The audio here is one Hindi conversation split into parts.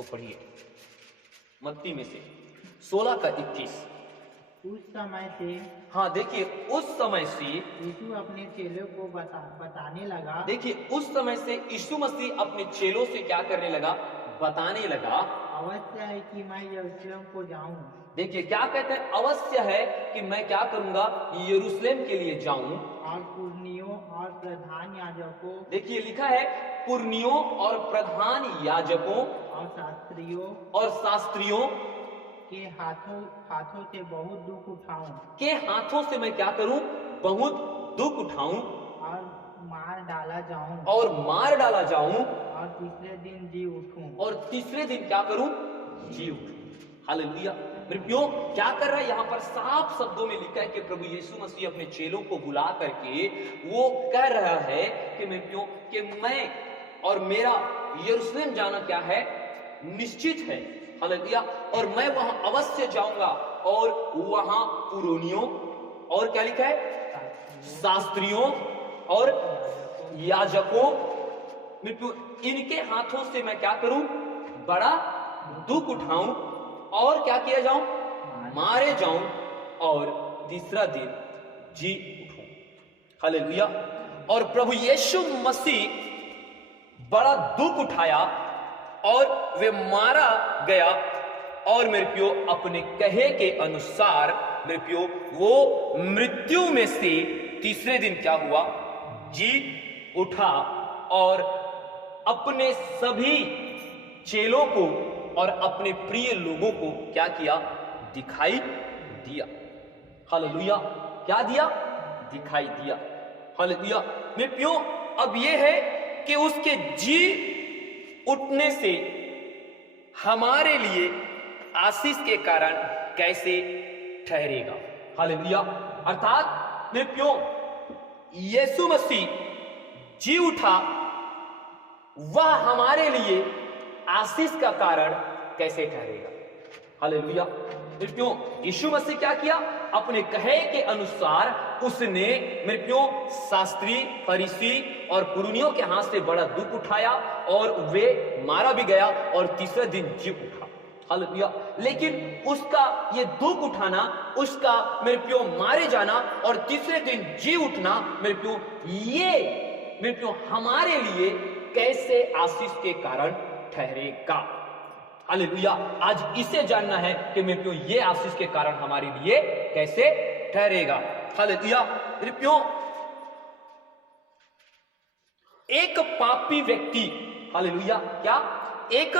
इसको पढ़िए, मत्ती में से 16 का 21। उस समय से हाँ देखिए, उस समय से, यीशु अपने चेलों को बताने लगा। देखिए उस समय से यीशु मसीह अपने चेलों से क्या करने लगा, बताने लगा, अवश्य है कि मैं यरूशलेम को जाऊं। देखिए क्या कहते हैं, अवश्य है कि मैं क्या करूंगा, यरूशलेम के लिए जाऊं, और पुरनियों और प्रधान याजकों, देखिए लिखा है पुरनियों और प्रधान याजकों और शास्त्रियों के हाथों से बहुत दुख उठाऊं, के हाथों से मैं क्या करूं, बहुत दुख उठाऊं, और मार डाला जाऊं, और तीसरे दिन जी उठूं। और तीसरे दिन क्या करूं, जी उठूं। हालेलुया। फिर क्यों क्या कर रहा है, यहां पर साफ शब्दों में लिखा है कि प्रभु यीशु मसीह अपने चेलों को बुला करके वो कह रहा है कि मैं क्यों, कि मैं और मेरा यरूशलेम जाना क्या है, निश्चित है। हालेलुया। और मैं वहां अवश्य जाऊंगा, और वहां पुरोनियों और क्या लिखा है, शास्त्रियों और याजकों, इनके हाथों से मैं क्या करूं, बड़ा दुख उठाऊं, और क्या किया जाऊं, मारे जाऊं, और तीसरा दिन जी उठूं। हालेलुया। और प्रभु यीशु मसीह बड़ा दुख उठाया और वे मारा गया, और मेरे प्यो अपने कहे के अनुसार मेरे प्यो वो मृत्यु में से तीसरे दिन क्या हुआ, जी उठा, और अपने सभी चेलों को और अपने प्रिय लोगों को क्या किया, दिखाई दिया। हालेलुया। क्या दिया, दिखाई दिया। हालेलुया। मेरे प्यो अब ये है कि उसके जी उठने से हमारे लिए आशीष के कारण कैसे ठहरेगा। हालेलुया। अर्थात मेरे प्यो यीशु मसीह जी उठा, वह हमारे लिए आशीष का कारण कैसे ठहरेगा। हालेलुया। मेरे प्यो यीशु मसीह क्या किया, अपने कहे के अनुसार उसने मेरे प्यो शास्त्री, फरीसी और पुरनियों के हाथ से बड़ा दुख उठाया, और वे मारा भी गया, और तीसरे दिन जी उठा। हालेलुया। लेकिन उसका ये दुख उठाना, उसका मेरे प्यो मारे जाना और तीसरे दिन जी उठना, मेरे प्यो ये मेरे प्यो हमारे लिए कैसे आशीष के कारण ठहरेगा। हालेलुया। आज इसे जानना है कि मेरे प्यो ये आशीष के कारण हमारे लिए कैसे ठहरेगा। हालेलुया। मेरे प्यो एक पापी व्यक्ति, हालेलुया, क्या, एक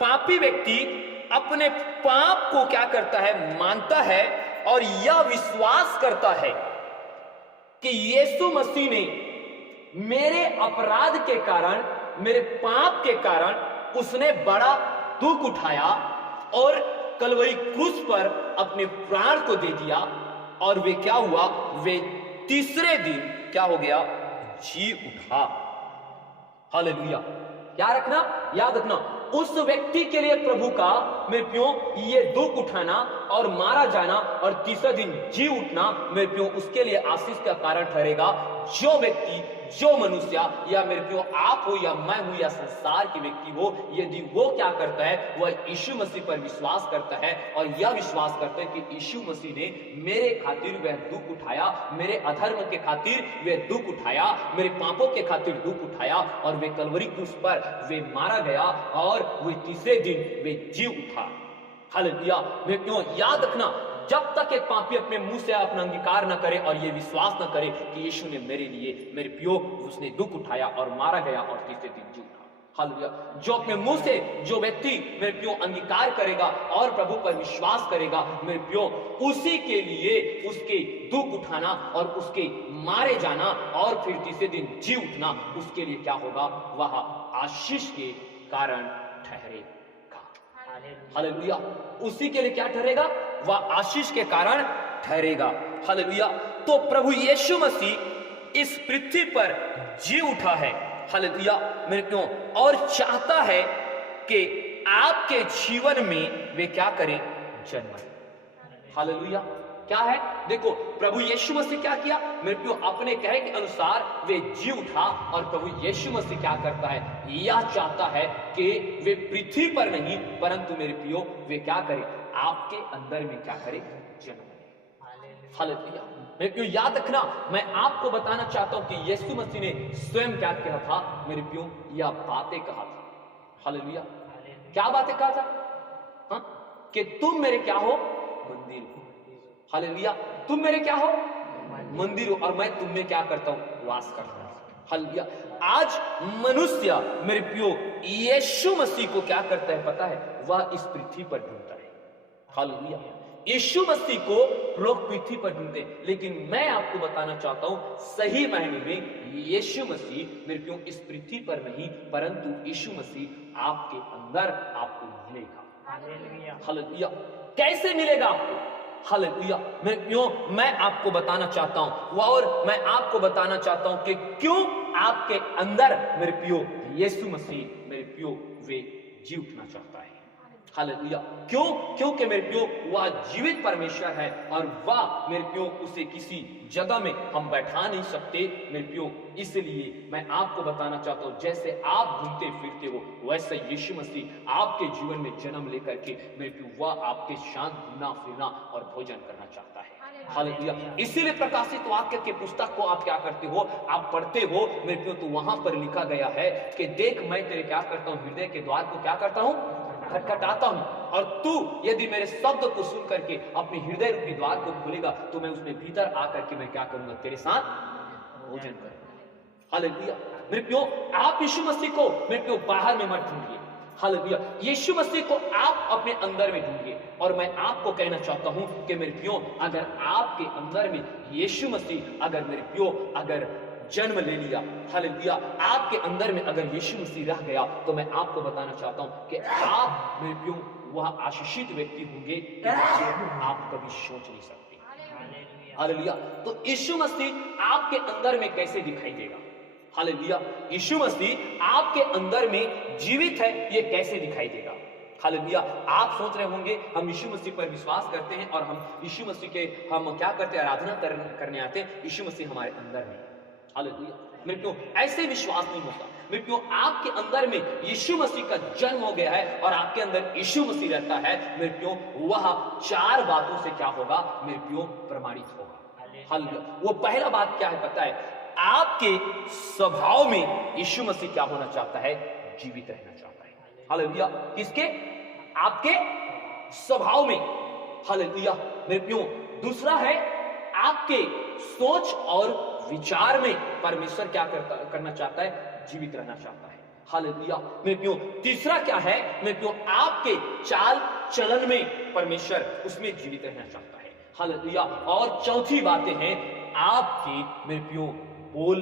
पापी व्यक्ति अपने पाप को क्या करता है, मानता है, और यह विश्वास करता है कि यीशु मसीह ने मेरे अपराध के कारण, मेरे पाप के कारण उसने बड़ा दुख उठाया, और कलवरी क्रूस पर अपने प्राण को दे दिया, और वे क्या हुआ, वे तीसरे दिन क्या हो गया, जी उठा। हालेलुया। क्या रखना, याद रखना, उस व्यक्ति के लिए प्रभु का मेरे प्यो ये दुख उठाना और मारा जाना और तीसरा दिन जी उठना मेरे प्यो उसके लिए आशीष का कारण ठहरेगा। जो व्यक्ति, जो मनुष्य, या मेरे प्यो आप हो या मैं हूं या संसार के व्यक्ति हो, यदि वो क्या करता है, वह यीशु मसीह पर विश्वास करता है, और यह विश्वास करता है कि यीशु मसीह ने मेरे खातिर वह दुख उठाया, मेरे अधर्म के खातिर वह दुख उठाया, मेरे पापों के खातिर दुख उठाया, और वे कलवरी क्रूस पर वे मारा गया, और वे तीसरे दिन वे जी उठा। हालेलुया। मेरे प्यो याद रखना, जब तक एक पापी अपने मुंह से अपना अंगीकार न करे और ये विश्वास न करे कि यीशु ने मेरे लिए, मेरे प्यो उसने दुख उठाया और मारा गया और तीसरे दिन जी उठा। हालेलुया। जो अपने मुंह से, जो व्यक्ति मेरे प्यो अंगीकार करेगा और प्रभु पर विश्वास करेगा, मेरे प्यो उसी के लिए उसके दुख उठाना और उसके मारे जाना और फिर तीसरे दिन जी उठना, उसके लिए क्या होगा, वह आशीष के कारण ठहरेगा। हालेलुया। उसी के लिए क्या ठहरेगा, वह आशीष के कारण ठहरेगा। हालेलुया। तो प्रभु यीशु मसीह इस पृथ्वी पर जी उठा है। हालेलुया। मेरे क्यों, और चाहता है कि आपके जीवन में वे क्या करें, जन्म। हालेलुया। क्या है? देखो प्रभु यीशु मसीह क्या किया मेरे प्रियो, अपने कहे के अनुसार वे जी उठा। और प्रभु यीशु मसीह क्या करता है? यह चाहता है कि वे पृथ्वी पर नहीं परंतु मेरे प्रियो वे क्या करे? आपके अंदर में क्या करे? जन्म ले। हालेलुया। मेरे प्रियो याद रखना, मैं आपको बताना चाहता हूं कि यीशु मसीह ने स्वयं क्या कहा था मेरे प्रियो? यह बातें कहा था। हालेलुया। क्या बातें कहा था? हाँ? कि तुम मेरे क्या हो? मंदिर हो। हालेलुया। तुम मेरे क्या हो? मंदिर हो और मैं तुम में क्या करता हूं? वास करता हूं। हालेलुया। आज मनुष्य मेरे प्रियो यीशु मसीह को क्या करता है पता है? वह इस पृथ्वी पर ढूंढता है। हालेलुया। यीशु मसीह को लोग पृथ्वी पर ढूंढते हैं, लेकिन मैं आपको बताना चाहता हूं सही मायने में यीशु मसीह मेरे प्रियो इस पृथ्वी पर नहीं परंतु यीशु मसीह आपके अंदर आपको मिलेगा। हालेलुया। कैसे मिलेगा आपको? हालेलुया। मैं आपको बताना चाहता हूं और मैं आपको बताना चाहता हूं कि क्यों आपके अंदर मेरे प्रियो यीशु मसीह मेरे प्रियो वे जी उठना चाहता है। हालेलुया। क्यों? क्योंकि मेरे प्रियो वह जीवित परमेश्वर है और वह मेरे प्रियो उसे किसी जगह में हम बैठा नहीं सकते मेरे प्रियो। इसलिए मैं आपको बताना चाहता हूं जैसे आप घूमते फिरते हो वैसे यीशु मसीह आपके जीवन में जन्म लेकर के मेरे प्रियो वह आपके साथ घूमना फिरना और भोजन करना चाहता है। हालेलुया। इसीलिए प्रकाशित वाक्य के पुस्तक को आप क्या करते हो? आप पढ़ते हो मेरे प्रियो, तो वहां पर लिखा गया है कि देख मैं तेरे क्या करता हूं? हृदय के द्वार को क्या करता हूं? खटखटाता हूं और तू यदि मेरे शब्द को सुन करके अपने हृदय रूपी द्वार को खोलेगा तो मैं उसमें भीतर आकर के मैं क्या करूंगा? तेरे साथ भोजन करूंगा। हालेलुया। मेरे प्रियो आप यीशु मसीह को मेरे प्रियो बाहर में मत ढूंढिए। हालेलुया। यीशु मसीह को आप अपने अंदर में ढूंढिए। और मैं आपको कहना चाहता हूं कि मेरे प्रियो अगर आपके अंदर में यीशु मसीह अगर मेरे प्रियो अगर जन्म ले लिया, हालेलुया, आपके अंदर में अगर यीशु मसीह रह गया तो मैं आपको बताना चाहता हूं कि आप मेरे प्रियो वह आशीषित व्यक्ति होंगे कि आप कभी सोच नहीं सकते। हालेलुया। तो यीशु मसीह आपके अंदर में कैसे दिखाई देगा? हालेलुया। यीशु मसीह आपके अंदर में जीवित है, ये कैसे दिखाई देगा? हालेलुया। आप सोच रहे होंगे हम यीशु मसीह पर विश्वास करते हैं और हम यीशु मसीह के हम क्या करते हैं? आराधना करने आते हैं। यीशु मसीह हमारे अंदर में। हालेलुया। मेरे प्रियो ऐसे विश्वास नहीं होता। मेरे प्रियो आपके अंदर में यीशु मसीह का जन्म हो गया है और आपके अंदर यीशु मसीह रहता है मेरे प्रियो, वह चार बातों से क्या होगा मेरे प्रियो? प्रमाणित होगा। हालेलुया। वो पहला बात क्या है पता है? आपके स्वभाव में यीशु मसीह क्या होना चाहता है? जीवित रहना चाहता है। हालेलुया। किसके? आपके स्वभाव में। हालेलुया। मेरे प्रियो दूसरा है आपके सोच और विचार में परमेश्वर क्या करना चाहता है? जीवित रहना चाहता है। हालेलुया। मेरे प्रियो तीसरा क्या है? मेरे प्रियो आपके चाल चलन में परमेश्वर उसमें जीवित रहना चाहता है। हालेलुया। और चौथी बातें हैं आपके मेरे प्रियो बोल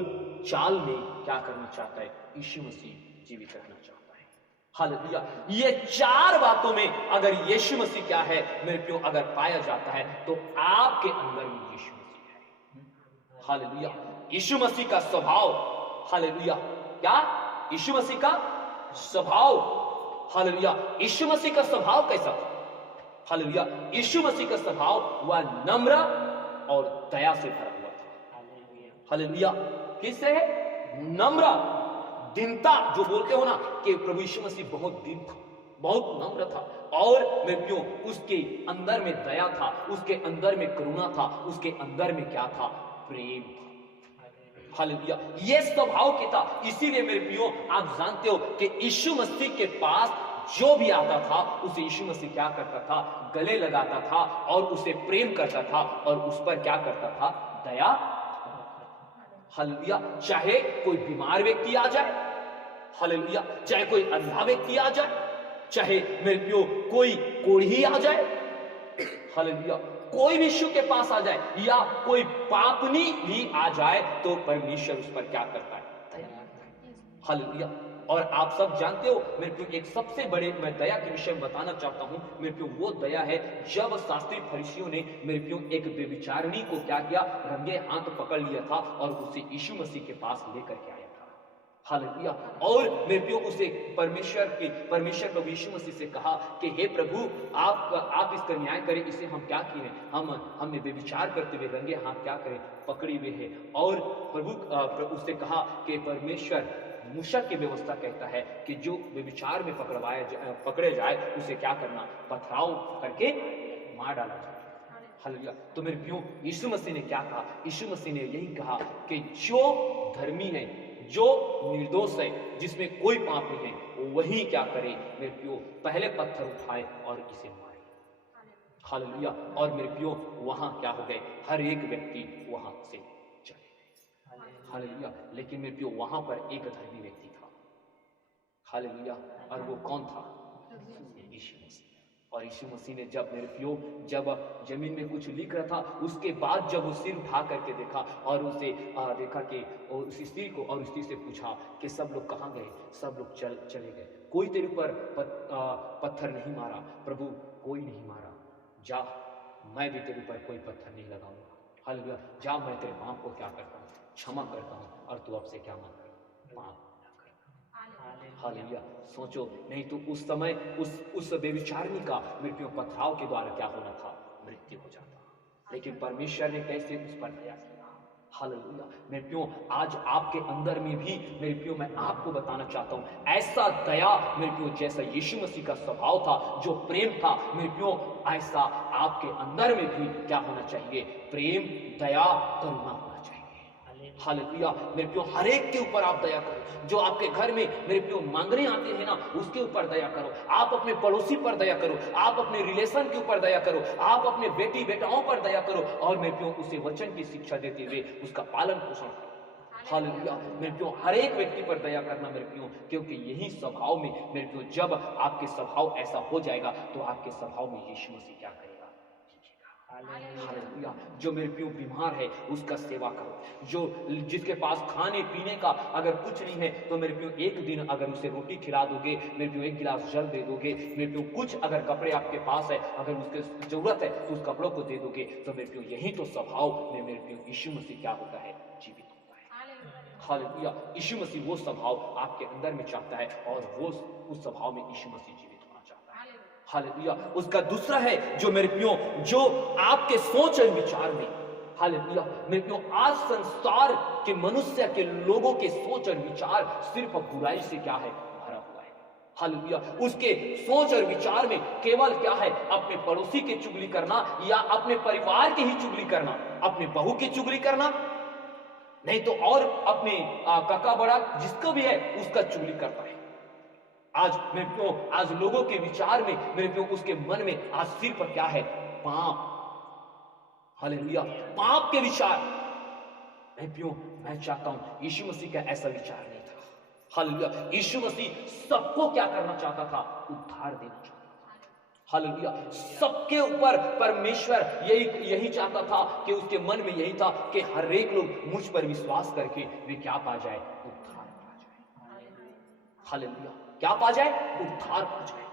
चाल में क्या करना चाहता है? यीशु मसीह जीवित रहना चाहता है। हालेलुया। ये चार बातों में अगर यीशु मसीह क्या है मेरे प्रियो अगर पाया जाता है तो आपके अंदर भी यीशु मसीह है। हालेलुया। यीशु मसीह का स्वभाव। हालेलुया। क्या? यीशु मसीह का स्वभाव। हालेलुया। यीशु मसीह का स्वभाव कैसा था? हालेलुया। यीशु मसीह का स्वभाव वह नम्र और दया से भरा हुआ था। हालेलुया। किससे है? नम्र, दीनता जो बोलते हो ना कि प्रभु यीशु मसीह बहुत दीन था, बहुत नम्र था। और मेरे प्रियो उसके अंदर में दया था, उसके अंदर में करुणा था, उसके अंदर में क्या था? प्रेम था। हालेलुया। ये स्वभाव की था। इसीलिए मेरे प्रियो आप जानते हो कि यीशु मसीह के पास जो भी आता था उसे यीशु मसीह क्या करता था? गले लगाता था और उसे प्रेम करता था और उस पर क्या करता था? दया। हालेलुया। चाहे कोई बीमार व्यक्ति आ जाए, हालेलुया, चाहे कोई अंधा व्यक्ति आ जाए, चाहे मेरे प्रियो कोई कोढ़ी आ जाए, हालेलुया, कोई भी यीशु के पास आ जाए या कोई पापनी भी आ जाए तो परमेश्वर उस पर क्या करता है? दया। हालेलुया। और आप सब जानते हो मेरे प्रियो एक सबसे बड़े मैं दया के विषय में बताना चाहता हूं मेरे प्रियो, वो दया है जब शास्त्री फरीसियों ने मेरे प्रियो एक व्यभिचारिणी को क्या किया? रंगे हाथ पकड़ लिया था और उसे यीशु मसीह के पास लेकर के आया था। हालेलुया। और मेरे प्रियो उसे परमेश्वर प्रभु यीशु मसीह से कहा कि हे प्रभु, आप इसका न्याय करें, इसे हम क्या किए, हमने व्यभिचार करते हुए रंगे हाथ क्या करें, पकड़े हुए हैं। और प्रभु उससे कहा कि परमेश्वर मूसा की व्यवस्था कहता है कि जो व्यभिचार में पकड़े जाए उसे क्या करना, पथराव करके मार डाला जाए। हालेलुया। तो मेरे प्रियो यीशु मसीह ने क्या कहा, यीशु मसीह ने यही कहा कि जो धर्मी है, जो निर्दोष है, जिसमें कोई पाप नहीं है, वही क्या करे मेरे प्रियो, पहले पत्थर उठाए और इसे मारे। हालेलुया। और मेरे प्रियो वहां क्या हो गए, हर एक व्यक्ति वहां से चले गए। हालेलुया। लेकिन मेरे प्रियो वहां पर एक धर्मी व्यक्ति था। हालेलुया। और वो कौन था, यीशु मसीह। और यीशु मसीह ने जब मेरे प्रियो जब जमीन में कुछ लिख रहा था, उसके बाद जब वो सिर उठा करके देखा और उसे देखा कि उस स्त्री को, और स्त्री से पूछा कि सब लोग कहाँ गए, सब लोग चले गए, कोई तेरे ऊपर पत्थर नहीं मारा, प्रभु कोई नहीं मारा, जा मैं भी तेरे ऊपर कोई पत्थर नहीं लगाऊंगा। हालेलुया। जा मैं तेरे पाप को क्या करता हूँ, क्षमा करता हूँ, और तू अब से क्या मत कर, पाप। हालेलुया। सोचो, नहीं तो उस समय उस व्यभिचारिणी का मेरे प्रियो पथराव के द्वारा क्या होना था, मृत्यु हो जाता। लेकिन परमेश्वर ने कैसे उस पर दया किया। हालेलुया। मेरे प्रियो आज आपके अंदर में भी मेरे प्रियो मैं आपको बताना चाहता हूं, ऐसा दया मेरे प्रियो जैसा यीशु मसीह का स्वभाव था, जो प्रेम था, मेरे प्रियो ऐसा आपके अंदर में भी क्या होना चाहिए, प्रेम, दया, करुणा होना चाहिए। हालेलुया। मेरे प्रियो हर एक के ऊपर आप दया करो। जो आपके घर में मेरे प्रियो मांगने आते हैं ना, उसके ऊपर दया करो। आप अपने पड़ोसी पर दया करो, आप अपने रिलेशन के ऊपर दया करो, आप अपने बेटी बेटाओं पर दया करो, और मेरे प्रियो उसे वचन की शिक्षा देते हुए उसका पालन पोषण करो। हालेलुया। मेरे प्रियो हर एक व्यक्ति पर दया करना मेरे प्रियो, क्योंकि यही स्वभाव में मेरे प्रियो जब आपके स्वभाव ऐसा हो जाएगा तो आपके स्वभाव में यीशु मसीह क्या करेगा, हालेलुया। जो मेरे प्रियो बीमार है उसका सेवा करो, जो जिसके पास खाने पीने का अगर कुछ नहीं है तो मेरे प्रियो एक दिन अगर उसे रोटी खिला दोगे, मेरे प्रियो एक गिलास जल दे दोगे, मेरे प्रियो कुछ अगर कपड़े आपके पास है, अगर उसके जरूरत है तो उस कपड़ों को दे दोगे, तो मेरे प्रियो यही तो स्वभाव में मेरे प्रियो यीशु मसीह क्या होता है, जीवित होता है। हालेलुया। यीशु मसीह वो स्वभाव आपके अंदर में चाहता है, और वो उस स्वभाव में यीशु मसीह जीवित होना चाहता है। हालेलुया। उसका दूसरा है जो मेरे प्रियो, जो आपके सोच और विचार में, हालेलुया, मेरे प्रियो आज संसार के मनुष्य के लोगों के सोच और विचार सिर्फ बुराई से क्या है, भरा हुआ है। हालेलुया। उसके सोच और विचार में केवल क्या है, अपने पड़ोसी की चुगली करना, या अपने परिवार की ही चुगली करना, अपने बहू की चुगली करना, नहीं तो और अपने काका बड़ा जिसको भी है उसका चुगली करता है। आज मेरे प्रियो आज लोगों के विचार में मेरे प्रियो उसके मन में आज सिर्फ क्या है, पाप। हालेलुया। पाप के विचार। मेरे प्रियो मैं चाहता हूं यीशु मसीह का ऐसा विचार नहीं था। हालेलुया। यीशु मसीह सबको क्या करना चाहता था, उद्धार देना चाहता था। हालेलुया। सबके ऊपर परमेश्वर यही चाहता था कि उसके मन में यही था कि हर एक लोग मुझ पर विश्वास करके वे क्या पा जाए, उद्धार पा जाए। हालेलुया। क्या पा जाए, उद्धार पा जाए।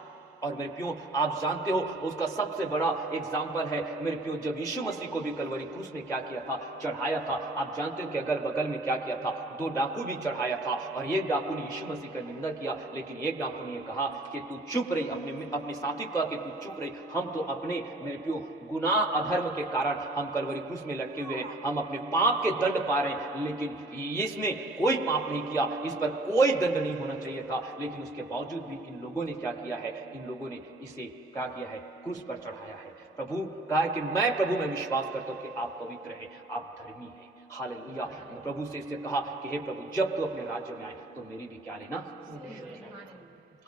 और मेरे प्रियो आप जानते हो उसका सबसे बड़ा एग्जाम्पल है मेरे प्रियो, जब यीशु मसीह को भी कलवरी क्रूस में क्या किया था, चढ़ाया था। आप जानते हो कि अगल बगल में क्या किया था, दो डाकू भी चढ़ाया था, और एक डाकू ने यीशु मसीह का निंदा किया, लेकिन एक डाकू ने कहा कि तू चुप रही, अपने साथी को कि तू चुप रही, हम तो अपने मेरे प्रियो गुनाह अधर्म के कारण हम कलवरी क्रूस में लटके हुए हैं, हम अपने पाप के दंड पा रहे हैं, लेकिन इसने कोई पाप नहीं किया, इस पर कोई दंड नहीं होना चाहिए था, लेकिन उसके बावजूद भी इन लोगों ने क्या किया है, इन लोगों ने इसे क्या किया है, क्रूस पर चढ़ाया है। प्रभु कहा है कि मैं प्रभु में विश्वास करता हूं कि आप पवित्र हैं, आप धर्मी हैं। हालेलुया। प्रभु से इससे कहा कि हे प्रभु जब तू अपने राज्य में आए तो मेरी भी क्या लेना।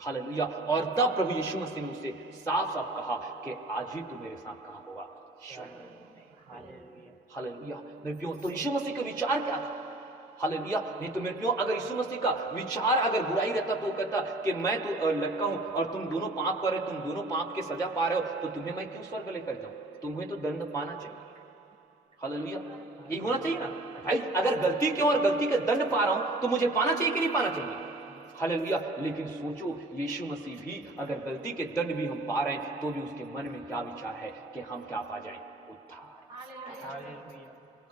हालेलुया। और तब प्रभु यीशु मसीह ने उसे साफ साफ कहा कि आज ही तू मेरे साथ कहां होगा, हालेलुया। मेरे प्रियो तो यीशु मसीह का विचार क्या था, हालेलुया। नहीं तो मेरे प्रियो अगर यीशु मसीह का विचार अगर बुराई रहता तो कहता कि मैं तो लड़का हूं और तुम दोनों पाप कर रहे हो, तुम दोनों पाप के सजा पा रहे हो, तो तुम्हें मैं क्यों स्वर्ग लेकर जाऊं, तुम्हें तो दंड पाना चाहिए। हालेलुया। यही होना चाहिए ना भाई, अगर गलती क्यों और गलती का दंड पा रहा हूं तो मुझे पाना चाहिए कि नहीं पाना चाहिए। हालेलुया। लेकिन सोचो यीशु मसीह भी अगर गलती के दंड भी हम पा रहे हैं तो भी उसके मन में क्या विचार है कि हम क्या पा जाएं, उद्धार।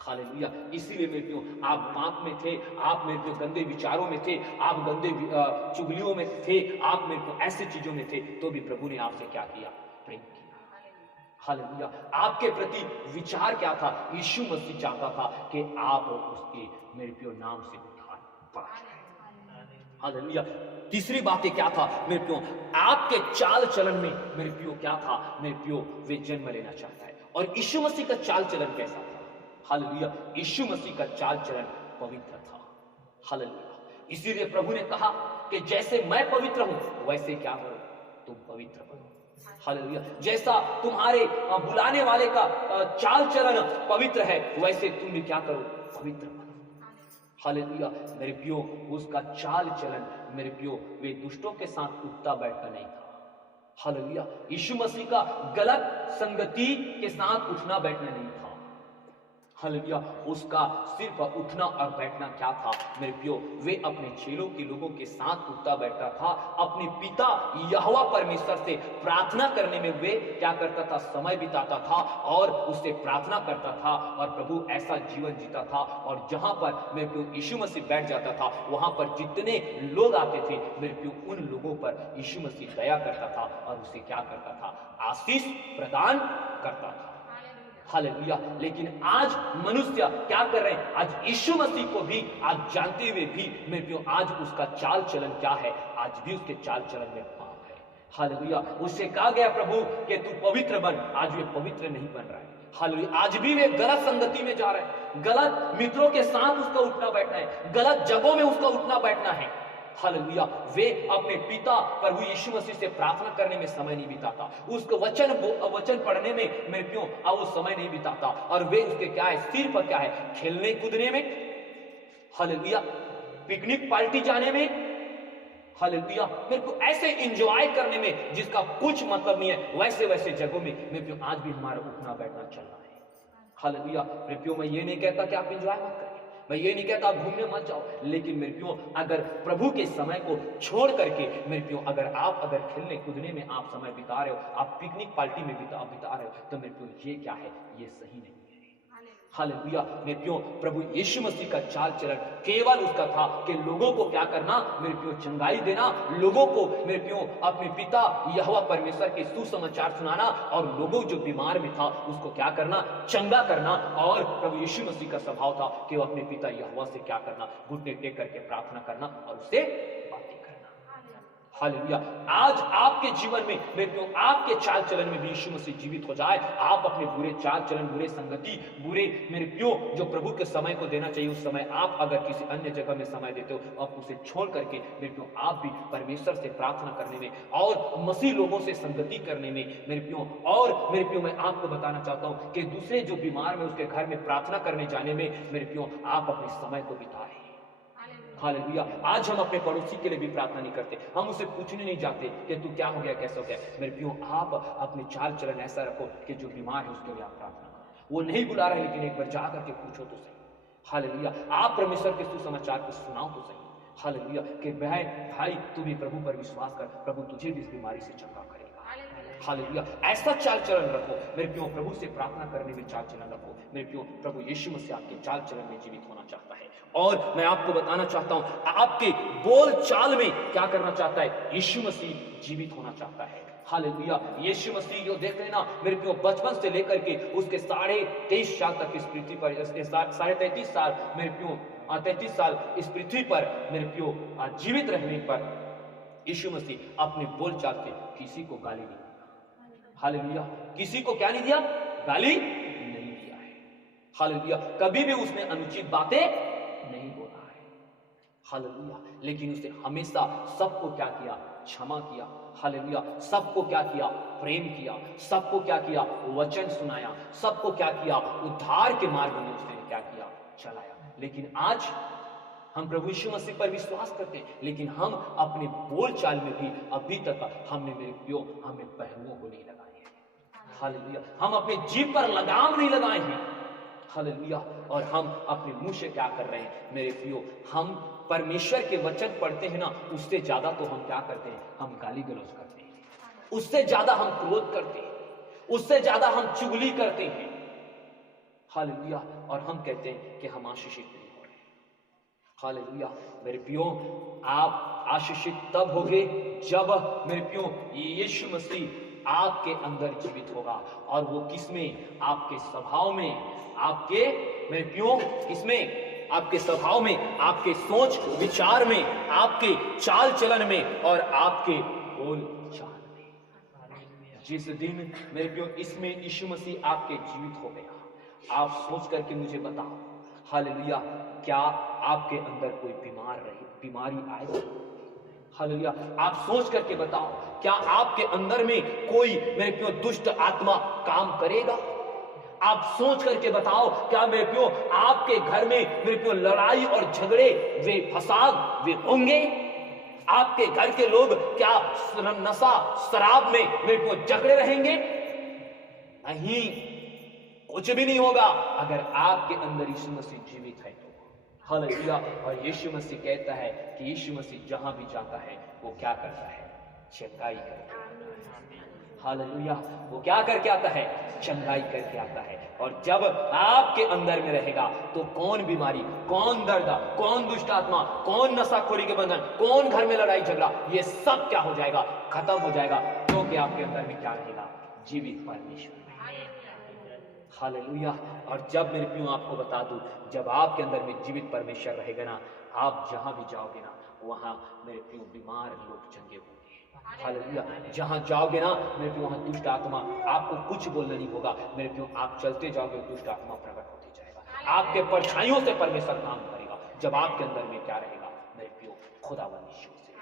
हालेलुया। इसीलिए मेरे प्रियो आप पाप में थे, आप मेरे प्रियो गंदे विचारों में थे, आप गंदे चुगलियों में थे, आप मेरे प्रियो ऐसे चीजों में थे, तो भी प्रभु ने आपसे क्या किया? प्रेम किया। हालेलुया। आपके प्रति विचार क्या था? यीशु मसीह चाहता था कि आप उसके मेरे प्रियो नाम से उद्धार पा जाए। हालेलुया। तीसरी बात क्या था मेरे प्रियो? आपके चाल चलन में मेरे प्रियो क्या था? मेरे प्रियो वे जन्म लेना चाहता है। और यीशु मसीह का चाल चलन कैसा था? हालेलुया। यीशु मसीह का चाल चलन पवित्र था। हालेलुया। इसीलिए प्रभु ने कहा कि जैसे मैं पवित्र हूं वैसे क्या करो? तुम पवित्र बनो। हालेलुया। जैसा तुम्हारे बुलाने वाले का चाल चलन पवित्र है, वैसे तुम भी क्या करो? पवित्र बनो। हालेलुया। मेरे प्रियो उसका चाल चलन मेरे प्रियो वे दुष्टों के साथ उठता बैठता नहीं था। हालेलुया। यीशु मसीह का गलत संगति के साथ उठना बैठना नहीं था। हालेलुया। उसका सिर्फ उठना और बैठना क्या था मेरे प्रियो? वे अपने चेलों के लोगों के साथ उठता बैठता था। अपने पिता यहोवा परमेश्वर से प्रार्थना करने में वे क्या करता था? समय बिताता था और उससे प्रार्थना करता था और प्रभु ऐसा जीवन जीता था। और जहां पर मेरे प्रियो यीशु मसीह बैठ जाता था, वहां पर जितने लोग आते थे मेरे प्रियो उन लोगों पर यीशु मसीह दया करता था और उसे क्या करता था? आशीष प्रदान करता था। हालेलुया। लेकिन आज मनुष्य क्या कर रहे हैं? आज यीशु मसीह को भी आज जानते हुए भी मेरे प्रियो आज उसका चाल चलन क्या है? आज भी उसके चाल चलन में पाप है। हालेलुया। उससे कहा गया प्रभु कि तू पवित्र बन, आज वे पवित्र नहीं बन रहा है। हालेलुया। आज भी वे गलत संगति में जा रहे हैं, गलत मित्रों के साथ उसका उठना बैठना है, गलत जगहों में उसका उठना बैठना है। हालेलुया। वे अपने पिता प्रभु यीशु मसीह से प्रार्थना करने में समय नहीं बिताता, उसको वचन पढ़ने में मेरे प्रियो वो समय नहीं बिताता, और वे उसके क्या है? सिर पर क्या है? खेलने कूदने में। हालेलुया। पिकनिक पार्टी जाने में। हालेलुया। मेरे को ऐसे एंजॉय करने में जिसका कुछ मतलब नहीं है, वैसे वैसे जगहों में मेरे प्रियो आज भी हमारा उठना बैठना चल रहा है। हालेलुया। मेरे प्रियो मैं ये नहीं कहता कि आप एंजॉय मत करिए, मैं ये नहीं कहता आप घूमने मत जाओ, लेकिन मेरे प्रियो अगर प्रभु के समय को छोड़ करके मेरे प्रियो अगर खेलने कूदने में आप समय बिता रहे हो, आप पिकनिक पार्टी में बिता रहे हो, तो मेरे प्रियो ये क्या है? ये सही नहीं है। हालेलुया। मेरे प्रियो प्रभु यीशु मसीह का चाल चलन केवल उसका था कि लोगों को क्या करना मेरे प्रियो? चंगाई देना, लोगों को मेरे प्रियो अपने पिता यहोवा परमेश्वर के सुसमाचार सुनाना, और लोगों जो बीमार में था उसको क्या करना? चंगा करना। और प्रभु यीशु मसीह का स्वभाव था कि वो अपने पिता यहोवा से क्या करना? घुटने टेक करके प्रार्थना करना और उससे बातें करना। हालेलुया। आज आपके जीवन में मेरे प्रियो आपके चाल चलन में भी यीशु मसीह जीवित हो जाए। आप अपने बुरे चाल चलन, बुरे संगति, बुरे मेरे प्रियो जो प्रभु के समय को देना चाहिए, उस समय आप अगर किसी अन्य जगह में समय देते हो, आप उसे छोड़ करके मेरे प्रियो आप भी परमेश्वर से प्रार्थना करने में और मसीह लोगों से संगति करने में मेरे प्रियो, और मेरे प्रियो मैं आपको बताना चाहता हूं कि दूसरे जो बीमार में उसके घर में प्रार्थना करने जाने में मेरे प्रियो आप अपने समय को बिताए। हालेलुया। आज हम अपने पड़ोसी के लिए भी प्रार्थना नहीं करते, हम उसे पूछने नहीं जाते कि तू क्या हो गया, कैसा हो गया। मेरे प्रियो आप अपने चाल चलन ऐसा रखो कि जो बीमार है उसके लिए आप प्रार्थना करो। वो नहीं बुला रहे, लेकिन एक बार जा करके पूछो तो सही। हालेलुया। आप परमेश्वर के सुसमाचार को सुनाओ तो सही। हालेलुया। कि बहन भाई तू भी प्रभु पर विश्वास कर, प्रभु तुझे भी इस बीमारी से चंगा करेगा। हालेलुया। ऐसा चाल चलन रखो मेरे प्रियो, प्रभु से प्रार्थना करने में चाल चलन रखो मेरे प्रियो। प्रभु यीशु मसीह आपके चाल चलन में जीवित होना चाहता है, और मैं आपको बताना चाहता हूं आपके बोल चाल में क्या करना चाहता है? यीशु मसीह जीवित होना चाहता है। हालेलुया। यीशु मसीह जो देख लेना मेरे प्रियो बचपन से लेकर के उसके 23.5 साल तक इस पृथ्वी पर, 33.5 साल मेरे प्रियो 33 साल इस पृथ्वी पर मेरे प्रियो जीवित रहने पर यीशु मसीह अपने बोल चाल से किसी को गाली नहीं दिया। हालेलुया। किसी को क्या नहीं दिया? गाली नहीं दिया है। हालेलुया। कभी भी उसने अनुचित बातें नहीं बोला है। हालेलुया। लेकिन उसने हमेशा सबको क्या किया? क्षमा किया। हालेलुया। सबको क्या किया? प्रेम किया। सबको क्या किया? वचन सुनाया। सबको क्या किया? उद्धार के मार्ग में उसने क्या किया? चलाया। लेकिन आज हम प्रभु यीशु मसीह पर विश्वास करते हैं, लेकिन हम अपने बोल चाल में भी अभी तक हमने मेरे प्रियो हमें पहलुओं को नहीं लगाए हैं। हालेलुया। हम अपने जीभ पर लगाम नहीं लगाए हैं। हालेलुया। और हम अपने मुंह से क्या कर रहे हैं मेरे प्रियो? हम परमेश्वर के वचन पढ़ते हैं ना, उससे ज्यादा तो हम क्या करते हैं? हम गाली गलौज करते हैं, उससे ज्यादा हम क्रोध करते हैं, उससे ज्यादा हम चुगली करते हैं। हालेलुया। और हम कहते हैं कि हम आशीषित नहीं हो रहे। हालेलुया। मेरे प्रियो, आप आशीषित तब होगे जब मेरे प्रियो यीशु मसीह आपके अंदर जीवित होगा। और वो किसमें? आपके स्वभाव में, आपके मेरे प्रियो किसमें? आपके स्वभाव में, आपके सोच विचार में, आपके चाल चलन में और आपके बोल चाल में। जिस दिन मेरे प्रियो इसमें यीशु मसीह आपके जीवित हो गया, आप सोच करके मुझे बताओ, हालेलुया, क्या आपके अंदर कोई बीमारी आएगी? हालेलुया। आप सोच करके बताओ, क्या आपके अंदर में कोई मेरे प्रियो दुष्ट आत्मा काम करेगा? आप सोच करके बताओ, क्या मेरे प्रियो आपके घर में मेरे प्रियो लड़ाई और झगड़े, वे फसाद वे होंगे? आपके घर के लोग क्या नशा शराब में मेरे प्रियो झगड़े रहेंगे? नहीं, कुछ भी नहीं होगा अगर आपके अंदर यीशु मसीह जीवित है तो। हालेलुया। और यीशु मसीह कहता है कि यीशु मसीह जहां भी जाता है वो क्या करता है? चंगाई करके आता है। हालेलुया। वो क्या करके आता है? चंगाई करके आता है। और जब आपके अंदर में रहेगा तो कौन बीमारी, कौन दर्द, कौन दुष्ट आत्मा, कौन नशाखोरी के बंधन, कौन घर में लड़ाई झगड़ा, ये सब क्या हो जाएगा? खत्म हो जाएगा, क्योंकि आपके अंदर में क्या रहेगा? जीवित परमेश्वर। हालेलुया। और जब मेरे प्रियो आपको बता दूं, जब आपके अंदर में जीवित परमेश्वर रहेगा ना, आप जहां भी जाओगे ना, वहां मेरे प्रियो बीमार लोग चंगे होंगे। हालेलुया। जहां जाओगे ना मेरे प्रियो, वहां दुष्ट आत्मा, आपको कुछ बोलना नहीं होगा मेरे प्रियो, आप चलते जाओगे, दुष्ट आत्मा प्रकट होते जाएगा, आपके परछाइयों से परमेश्वर काम करेगा। जब आपके अंदर में क्या रहेगा मेरे प्रियो? खुदावंद यीशु से।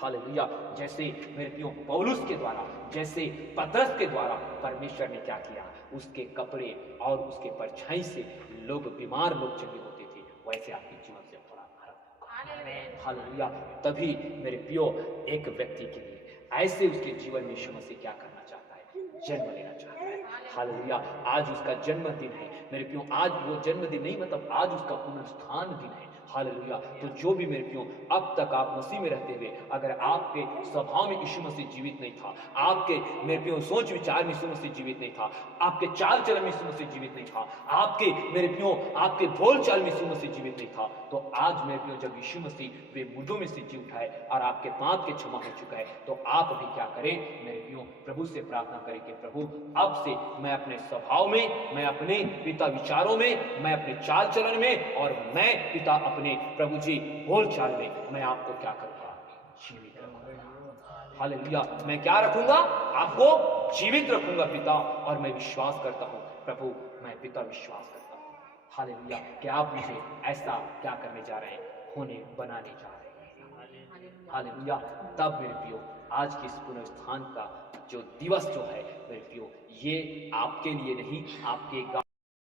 हालेलुया। जैसे मेरे प्रियो पौलुस के द्वारा, जैसे पतरस के द्वारा परमेश्वर ने क्या किया, उसके कपड़े और उसके परछाई से लोग बीमार लोग चंगे होते थे, वैसे आपके जीवन से थोड़ा आरंभ। हालेलुया। तभी मेरे प्रियो एक व्यक्ति के लिए ऐसे उसके जीवन में यीशु मसीह क्या करना चाहता है? जन्म लेना चाहता है। हालेलुया। आज उसका जन्मदिन है मेरे प्रियो, आज वो जन्मदिन नहीं, मतलब आज उसका पुनरुत्थान दिन है। हालेलुया। तो जो भी मेरे प्रियो अब तक आप मसीह में रहते हुए अगर आपके स्वभाव में यीशु मसीह जीवित नहीं था, आपके मेरे प्रियो सोच विचार में यीशु मसीह जीवित नहीं था, आपके चाल चलन में यीशु मसीह जीवित नहीं था, आपके मेरे प्रियो आपके बोल चाल में यीशु मसीह जीवित नहीं था, तो आज मेरे प्रियो जब यीशु मसीह वे मुर्दों में से जी उठा है और आपके पाप के क्षमा हो चुका है, तो आप अभी क्या करें मेरे प्रियो? प्रभु से प्रार्थना करें कि प्रभु अब से मैं अपने स्वभाव में, मैं अपने पिता विचारों में, मैं अपने चाल चलन में और मैं पिता अपने प्रभु जी बोल चाल में मैं आपको क्या करूंगा? जीवित रखूंगा। हालेलुया। मैं क्या रखूंगा? आपको जीवित रखूंगा पिता। और मैं विश्वास करता हूं प्रभु, मैं पिता विश्वास करता हूं हालेलुया कि आप मुझे ऐसा क्या करने जा रहे हैं? होने बनाने जा रहे हैं। हालेलुया। तब मेरे प्रियो आज के इस पुनरुत्थान का जो दिवस जो है मेरे प्रियो, ये आपके लिए नहीं, आपके